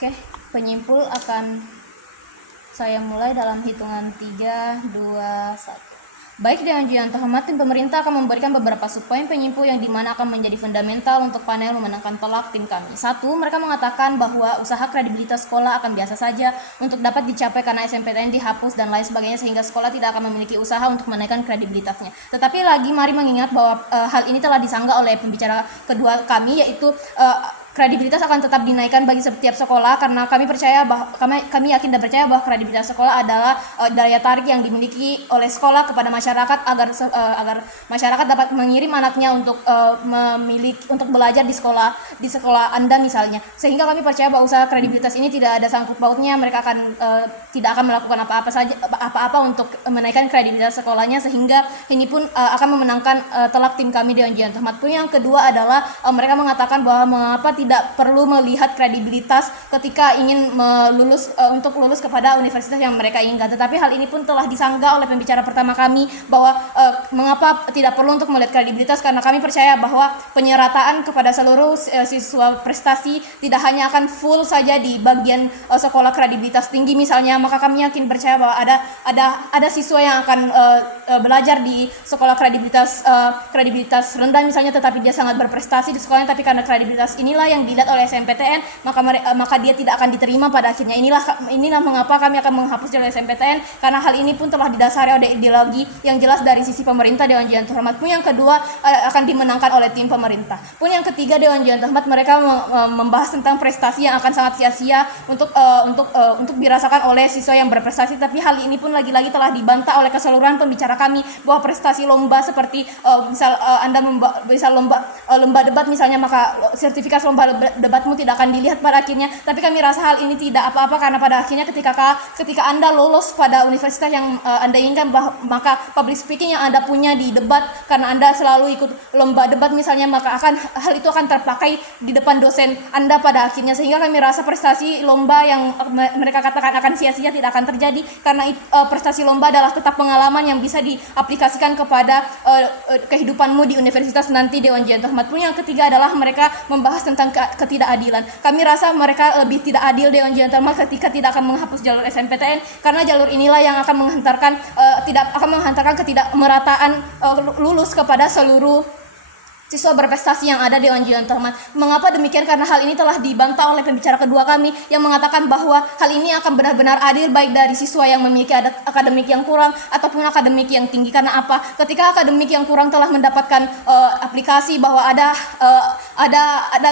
Oke, penyimpul akan saya mulai dalam hitungan 3, 2, 1. Baik, dengan yang terhormat, tim pemerintah akan memberikan beberapa subpoin penyimpul yang dimana akan menjadi fundamental untuk panel memenangkan telak tim kami. 1. Mereka mengatakan bahwa usaha kredibilitas sekolah akan biasa saja untuk dapat dicapai karena SNMPTN dihapus dan lain sebagainya, sehingga sekolah tidak akan memiliki usaha untuk menaikkan kredibilitasnya. Tetapi lagi, mari mengingat bahwa hal ini telah disanggah oleh pembicara kedua kami, yaitu kredibilitas akan tetap dinaikkan bagi setiap sekolah karena kami percaya bahwa kami yakin dan percaya bahwa kredibilitas sekolah adalah daya tarik yang dimiliki oleh sekolah kepada masyarakat agar masyarakat dapat mengirim anaknya untuk untuk belajar di sekolah Anda misalnya. Sehingga kami percaya bahwa usaha kredibilitas ini tidak ada sangkut pautnya, mereka tidak akan melakukan apa-apa untuk menaikkan kredibilitas sekolahnya, sehingga ini pun akan memenangkan telak tim kami di ujian terhormat. Yang kedua adalah mereka mengatakan bahwa mengapa tidak perlu melihat kredibilitas ketika ingin untuk lulus kepada universitas yang mereka inginkan. Tetapi hal ini pun telah disanggah oleh pembicara pertama kami bahwa mengapa tidak perlu untuk melihat kredibilitas, karena kami percaya bahwa penyerataan kepada seluruh siswa prestasi tidak hanya akan full saja di bagian sekolah kredibilitas tinggi misalnya, maka kami yakin percaya bahwa ada siswa yang akan belajar di sekolah kredibilitas rendah misalnya, tetapi dia sangat berprestasi di sekolahnya, tapi karena kredibilitas inilah yang dilihat oleh SNMPTN, maka dia tidak akan diterima pada akhirnya. Inilah mengapa kami akan menghapus jalur SNMPTN, karena hal ini pun telah didasari oleh ideologi yang jelas dari sisi pemerintah. Dewan Unjian Terhormat pun yang kedua akan dimenangkan oleh tim pemerintah. Pun yang ketiga, Dewan Unjian Terhormat mereka membahas tentang prestasi yang akan sangat sia-sia untuk dirasakan oleh siswa yang berprestasi, tapi hal ini pun lagi-lagi telah dibantah oleh keseluruhan pembicara kami bahwa prestasi lomba seperti Anda bisa lomba debat misalnya, maka sertifikat lomba debatmu tidak akan dilihat pada akhirnya. Tapi kami rasa hal ini tidak apa-apa, karena pada akhirnya ketika Anda lolos pada universitas yang Anda inginkan, maka public speaking yang Anda punya di debat karena Anda selalu ikut lomba debat misalnya, maka hal itu akan terpakai di depan dosen Anda pada akhirnya. Sehingga kami rasa prestasi lomba yang mereka katakan akan sia-sia tidak akan terjadi, karena prestasi lomba adalah tetap pengalaman yang bisa diaplikasikan kepada kehidupanmu di universitas nanti. Dewan Unjian Terhormat pun yang ketiga adalah mereka membahas tentang ketidakadilan. Kami rasa mereka lebih tidak adil Dewan Unjian Terhormat ketika tidak akan menghapus jalur SNMPTN, karena jalur inilah yang akan menghantarkan ketidakmerataan lulus kepada seluruh siswa berprestasi yang ada di Unjian Terhormat. Mengapa demikian? Karena hal ini telah dibantah oleh pembicara kedua kami yang mengatakan bahwa hal ini akan benar-benar adil baik dari siswa yang memiliki akademik yang kurang ataupun akademik yang tinggi. Karena apa? Ketika akademik yang kurang telah mendapatkan aplikasi bahwa ada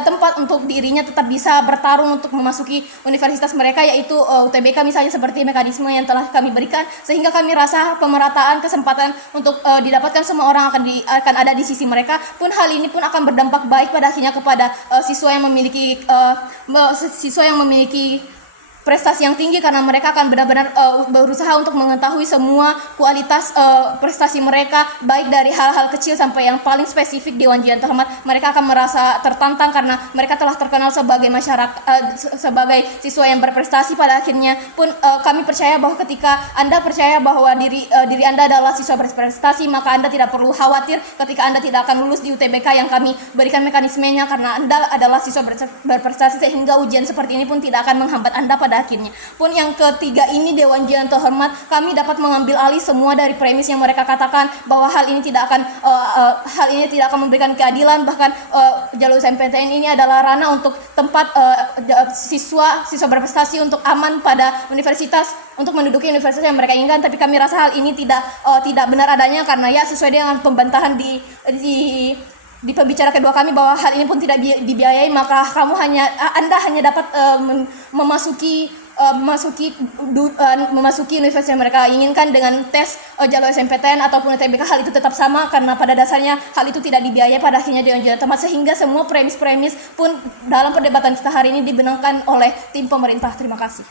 tempat untuk dirinya tetap bisa bertarung untuk memasuki universitas mereka, yaitu UTBK misalnya, seperti mekanisme yang telah kami berikan, sehingga kami rasa pemerataan kesempatan untuk didapatkan semua orang akan ada di sisi mereka. Pun hal ini pun akan berdampak baik pada akhirnya kepada siswa yang memiliki prestasi yang tinggi, karena mereka akan benar-benar berusaha untuk mengetahui semua kualitas prestasi mereka, baik dari hal-hal kecil sampai yang paling spesifik. di Unjian Terhormat mereka akan merasa tertantang karena mereka telah terkenal sebagai sebagai siswa yang berprestasi. Pada akhirnya pun kami percaya bahwa ketika Anda percaya bahwa diri Anda adalah siswa berprestasi, maka Anda tidak perlu khawatir ketika Anda tidak akan lulus di UTBK yang kami berikan mekanismenya, karena Anda adalah siswa berprestasi, sehingga ujian seperti ini pun tidak akan menghambat Anda pada akhirnya. Pun yang ketiga ini, Dewan Unjian Terhormat, kami dapat mengambil alih semua dari premis yang mereka katakan bahwa hal ini tidak akan memberikan keadilan. Bahkan jalur SNMPTN ini adalah ranah untuk tempat siswa berprestasi untuk aman pada universitas, untuk menduduki universitas yang mereka inginkan. Tapi kami rasa hal ini tidak benar adanya, karena ya sesuai dengan pembantahan di pembicara kedua kami bahwa hal ini pun tidak dibiayai, maka Anda hanya dapat memasuki universitas yang mereka inginkan dengan tes jalur SNMPTN ataupun UTBK. Hal itu tetap sama, karena pada dasarnya hal itu tidak dibiayai pada akhirnya di Unjian Terhormat, sehingga semua premis pun dalam perdebatan kita hari ini dibenarkan oleh tim pemerintah. Terima kasih.